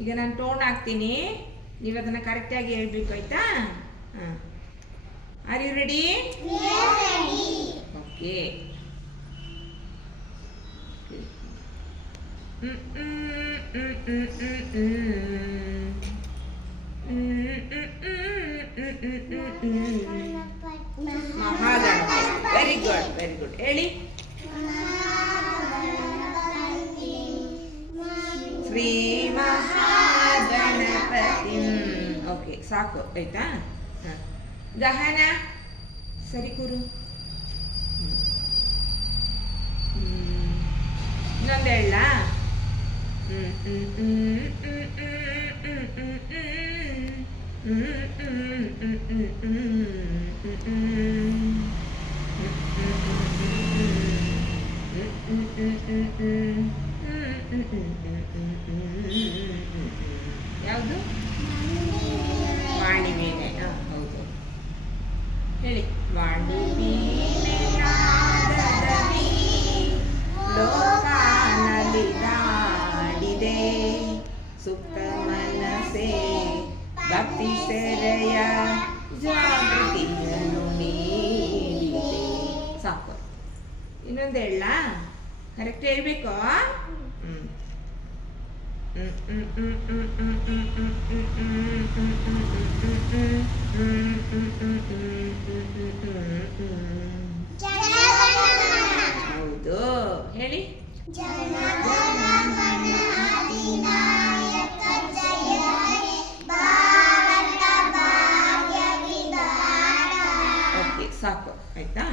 ಈಗ ನಾನು ಟೋನ್ ಹಾಕ್ತೀನಿ, ನೀವು ಅದನ್ನು ಕರೆಕ್ಟಾಗಿ ಹೇಳ್ಬೇಕು, ಆಯಿತಾ? ಹಾಂ, are you ready? Okay. Mahaganapati. Very good, very good. ಹೇಳಿ. ಶ್ರೀ ಮಹಾಗಣಪತಿ. ಓಕೆ, ಸಾಕು ಆಯ್ತಾ? ಹಾಂ, ಗಹನ ಸರಿ ಕೂರು. ಇನ್ನೊಂದು ಹೇಳ. ಯಾವುದು? ವಾಣಿ ವೀಣೆ. ಹೌದು, ಹೇಳಿ. ವಾಣಿ ವೀಣೆ ನಾದದಲ್ಲಿ ಲೋಕಾನಲಿ ದಾಡಿದೆ, ಸುಪ್ತ ಮನಸೆ ಭಕ್ತಿ ಸೆರೆಯ ಜಾಗೃತಿಯನ್ನು ನೀಡಿದೆ. ಸಾಕು. ಇನ್ನೊಂದು ಹೇಳ, ಕರೆಕ್ಟ್ ಹೇಳ್ಬೇಕು. ಹೌದು, ಹೇಳಿ. ಓಕೆ, ಸಾಕು ಆಯ್ತಾ?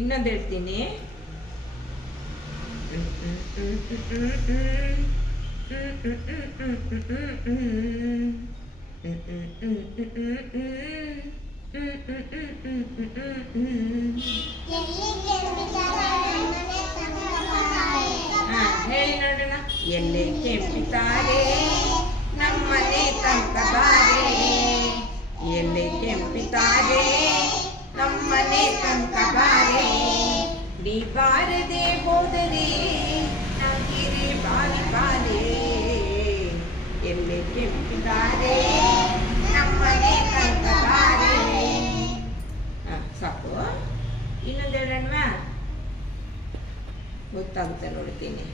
ಇನ್ನೊಂದು ಹೇಳ್ತೀನಿ. ಹೇಳಿ ನೋಡೋಣ. ಎಲ್ಲೇ ಕೆಂಪಿತಾರೆ ನಮ್ಮನೆ ತನಕ ಬಾರೆ, ಎಲ್ಲೇ ಕೆಂಪಿತಾರೆ ನಮ್ಮನೆ ತನಕ ಬಾರೆ, ನೀ ಬಾರದೆ ಹೋದರೆ ನಾಗಿರೆ ಬಾರಿ ಬಾರೆ, ಎಲ್ಲೇ ಕೆಂಪಿದ್ದಾರೆ ನಮ್ಮನೆ ತನಕ ಬಾರೆ. ಸಾಕು. ಇನ್ನೊಂದು ಹೇಳೋಣವಾ? ಗೊತ್ತಾಗುತ್ತೆ ನೋಡ್ತೀನಿ.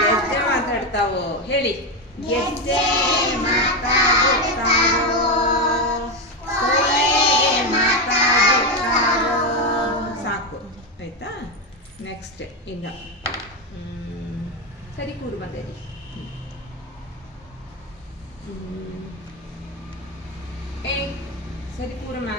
ಗೆಜ್ಜೆ ಮಾತಾಡ್ತಾವೋ? ಹೇಳಿ. ಗೆಜ್ಜೆ ಮಾತಾಡುತ್ತಾವೋ, ಮಾತಾಡುತ್ತಾವೋ. ಸಾಕು ಆಯ್ತಾ? ನೆಕ್ಸ್ಟ್ ಇನ್ನು ಸರಿ ಕೂರು ಬಂದೇರಿ. ಏ ಸರಿ ಕೂರಮ್ಮ.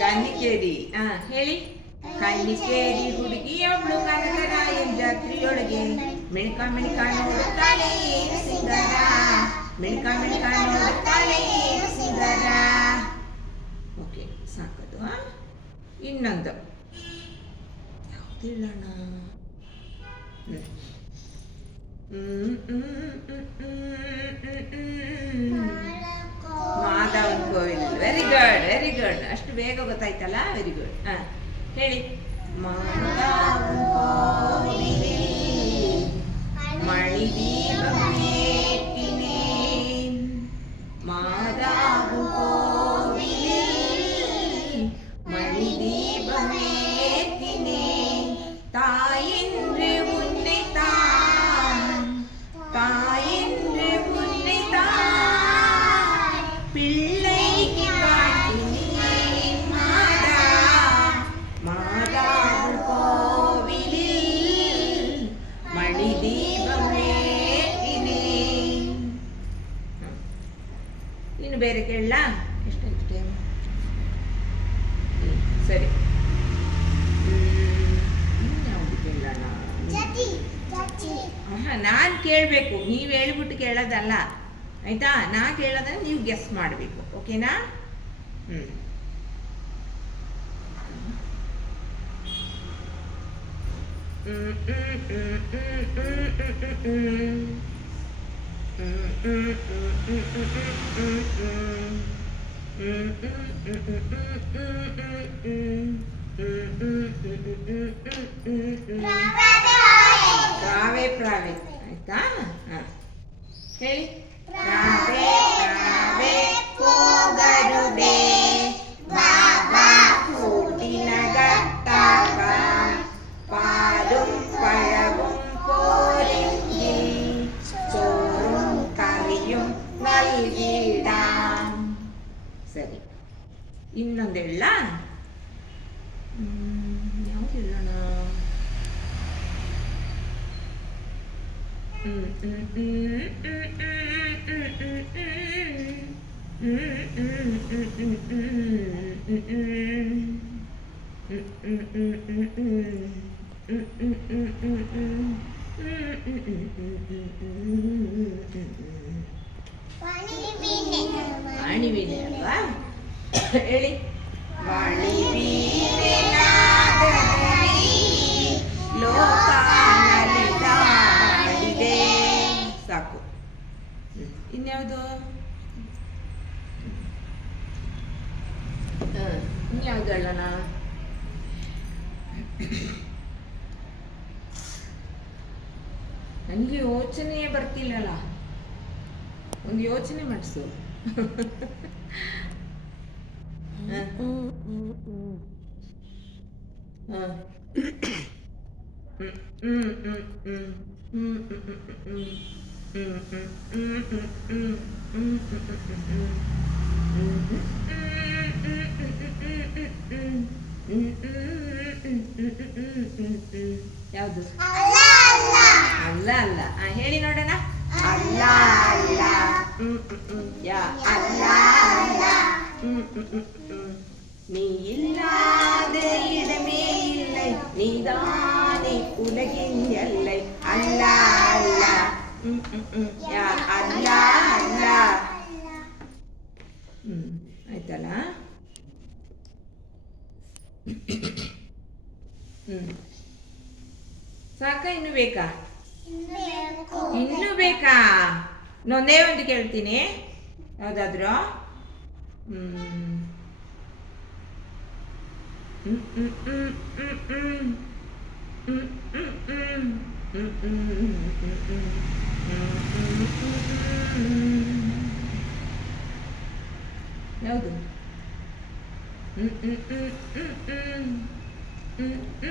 ಕನ್ನಿಕೇರಿ. ಹೇಳಿ. ಕನ್ನಿಕೇರಿ ಹುಡುಗಿಯೊಬ್ಳು ಕನಕರಾಯನ ಜಾತ್ರೆಯೊಳಗೆ ಮಿಣ್ಕ ಮಿಣ್ಕ ನೋಡುತ್ತಾಳೆ ಏನು ಸಿಂಗಾರ, ಮಿಣ್ಕ ಮಿಣ್ಕ ನೋಡುತ್ತಾಳೆ ಏನು ಸಿಂಗಾರ. ಓಕೆ, ಸಾಕದು. ಇನ್ನೊಂದು ಯಾವುದಿಲ್ಲಣ್ಣ. ಮಾಧವನ ಕೋವಿಲ್. Very good, very good. ಅಷ್ಟು ಬೇಗ ಗೊತ್ತಾಯ್ತಲ್ಲ, ವೆರಿ ಗುಡ್. ಹೇಳಿ. ಮಾಧವನ ಕೋವಿಲ್ ಮಣಿದೀಪಮೇಟಿನೇ, ಮಾಧವನ ಕೋವಿಲ್ மணிதீபமேத்தினே, தாயென்று உன்னைத்தான், தாயென்று உன்னைத்தான் பிள்ளைக்கு காட்டினேன் மாதா, மாதாவின் கோவிலில் மணிதீபமேத்தினே. ಇನ್ನು ಬೇರೆ ಕೇಳಲ್ಲ? ಎಷ್ಟಾಯ್ತು ಟೈಮ್? ಸರಿ. ಇನ್ಯಾವುದು ಕೇಳೋಣ? ನಾನು ಕೇಳಬೇಕು, ನೀವು ಹೇಳ್ಬಿಟ್ಟು ಕೇಳೋದಲ್ಲ ಆಯ್ತಾ? ನಾ ಕೇಳೋದನ್ನ ನೀವು ಗೆಸ್ ಮಾಡಬೇಕು, ಓಕೆನಾ? ಪ್ರಾವೆ ಪ್ರಾವೆ ಆಯ್ತಾ? ಹೇಳಿ. ಪ್ರಾವೆ ಪ್ರಾವೆ പോകരുതേ ബാബാ കൂട്ടിനകത്താക പാലും പഴവും പോരെങ്കിൽ ചോറും കറിയും നൽകിടാം. ಸರಿ, ಇನ್ನೊಂದು ಹೇಳ. ಯಾವ್ದು ಹೇಳೋಣ? ವಾಣಿವೀಣೆ ಅಲ್ವಾ? ಹೇಳಿ. ವಾಣಿವೀಣೆ ಲೋಕ ನಲಿದಾಡಿದೆ. ಸಾಕು. ಇನ್ಯಾವುದು? ಇನ್ಯಾವುದು ಹೇಳೋಣ? ನನಗೆ ಯೋಚನೆಯೇ ಬರ್ತಿಲ್ಲಲ್ಲ. ಒಂದು ಯೋಚನೆ ಮಾಡಿಸು. ಯಾವುದು? ಅಲ್ಲ ಅಲ್ಲ. ಹೇಳಿ ನೋಡೋಣ. ಅಲ್ಲ ಅಲ್ಲ. ಯಾ ಅಲ್ಲ ಅಲ್ಲ. நீ இல்லாத இடமே இல்லை, நீதானே உலகின் எல்லை. அல்ல அல்ல. ಯಾ ಅಲ್ಲ ಅಲ್ಲ. ಆಯ್ತಲ್ಲ? ಸಾಕ? ಇನ್ನು ಬೇಕಾ? ಇನ್ನು ಬೇಕಾ? ಇನ್ನೊಂದೇ ಒಂದು ಕೇಳ್ತೀನಿ. ಯಾವುದಾದ್ರೂ? ಯಾವುದು?